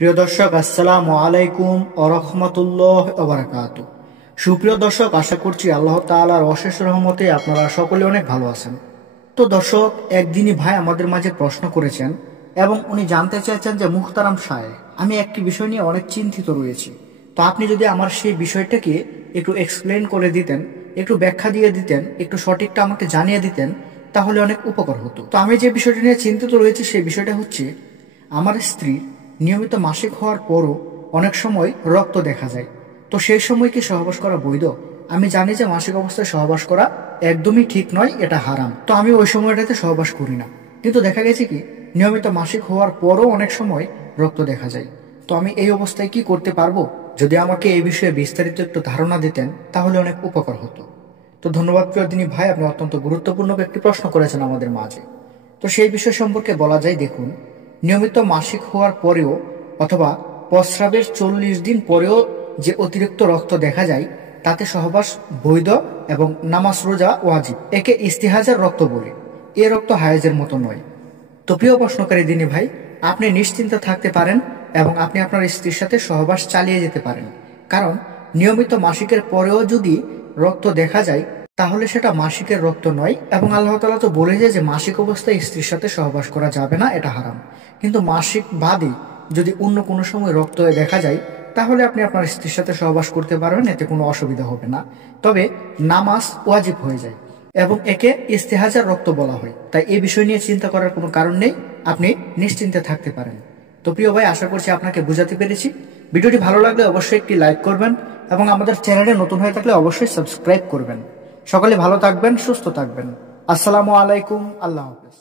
প্রিয় দর্শক, আসসালামু আলাইকুম ওয়া রাহমাতুল্লাহি ওয়া বারাকাতুহু। সুপ্রিয় দর্শক, আশা করছি আল্লাহ তাআলার অশেষ রহমতে আপনারা সকলে অনেক ভালো আছেন। তো দর্শক, একদিনই ভাই আমাদের মাঝে প্রশ্ন করেছেন এবং উনি জানতে চাইছেন যে মুহতারাম সাহেব, আমি একটি বিষয় নিয়ে অনেক চিন্তিত রয়েছি। তো আপনি যদি আমার সেই বিষয়টাকে একটু এক্সপ্লেন করে দিতেন, একটু ব্যাখ্যা দিয়ে দিতেন, একটু সঠিকটা আমাকে জানিয়ে দিতেন, তাহলে অনেক উপকার হতো। তো আমি যে বিষয়টি নিয়ে চিন্তিত রয়েছি সেই বিষয়টা হচ্ছে, আমার স্ত্রী নিয়মিত মাসিক হওয়ার পরও অনেক সময় রক্ত দেখা যায়। তো সেই সময় কি সহবাস করা বৈধ? আমি জানি যে মাসিক অবস্থায় সহবাস করা একদমই ঠিক নয়, এটা হারাম। তো আমি ওই সময়টাতে সহবাস করি না, কিন্তু দেখা গেছে কি নিয়মিত মাসিক হওয়ার পরও অনেক সময় রক্ত দেখা যায়। তো আমি এই অবস্থায় কি করতে পারবো? যদি আমাকে এই বিষয়ে বিস্তারিত একটু ধারণা দিতেন তাহলে অনেক উপকার হতো। তো ধন্যবাদ প্রিয় দিনী ভাই, আপনি অত্যন্ত গুরুত্বপূর্ণ একটি প্রশ্ন করেছেন আমাদের মাঝে। তো সেই বিষয় সম্পর্কে বলা যায়, দেখুন, নিয়মিত মাসিক হওয়ার পরেও অথবা প্রস্রাবের 40 দিন পরেও যে অতিরিক্ত রক্ত দেখা যায় তাতে সহবাস বৈধ এবং নামাজ রোজা ওয়াজিব। একে ইস্তিহাজার রক্ত বলে। এ রক্ত হায়েজের মতো নয়। তো প্রিয় প্রশ্নকারী দিনী ভাই, আপনি নিশ্চিন্তে থাকতে পারেন এবং আপনি আপনার স্ত্রীর সাথে সহবাস চালিয়ে যেতে পারেন। কারণ নিয়মিত মাসিকের পরেও যদি রক্ত দেখা যায় তাহলে সেটা মাসিকের রক্ত নয়, এবং আল্লাহ তাআলা তো বলে যায় যে মাসিক অবস্থায় স্ত্রীর সাথে সহবাস করা যাবে না, এটা হারাম। কিন্তু মাসিক বাদে যদি অন্য কোনো সময় রক্ত দেখা যায় তাহলে আপনি আপনার স্ত্রীর সাথে সহবাস করতে পারবেন, এতে কোনো অসুবিধা হবে না। তবে নামাজ ওয়াজিব হয়ে যায় এবং একে ইস্তেহাজার রক্ত বলা হয়। তাই এই বিষয় নিয়ে চিন্তা করার কোনো কারণ নেই, আপনি নিশ্চিন্তে থাকতে পারেন। তো প্রিয় ভাই, আশা করছি আপনাকে বোঝাতে পেরেছি। ভিডিওটি ভালো লাগলে অবশ্যই একটি লাইক করবেন এবং আমাদের চ্যানেলে নতুন হয়ে থাকলে অবশ্যই সাবস্ক্রাইব করবেন। সকলে ভালো থাকবেন, সুস্থ থাকবেন। আসসালামু আলাইকুম, আল্লাহ হাফেজ।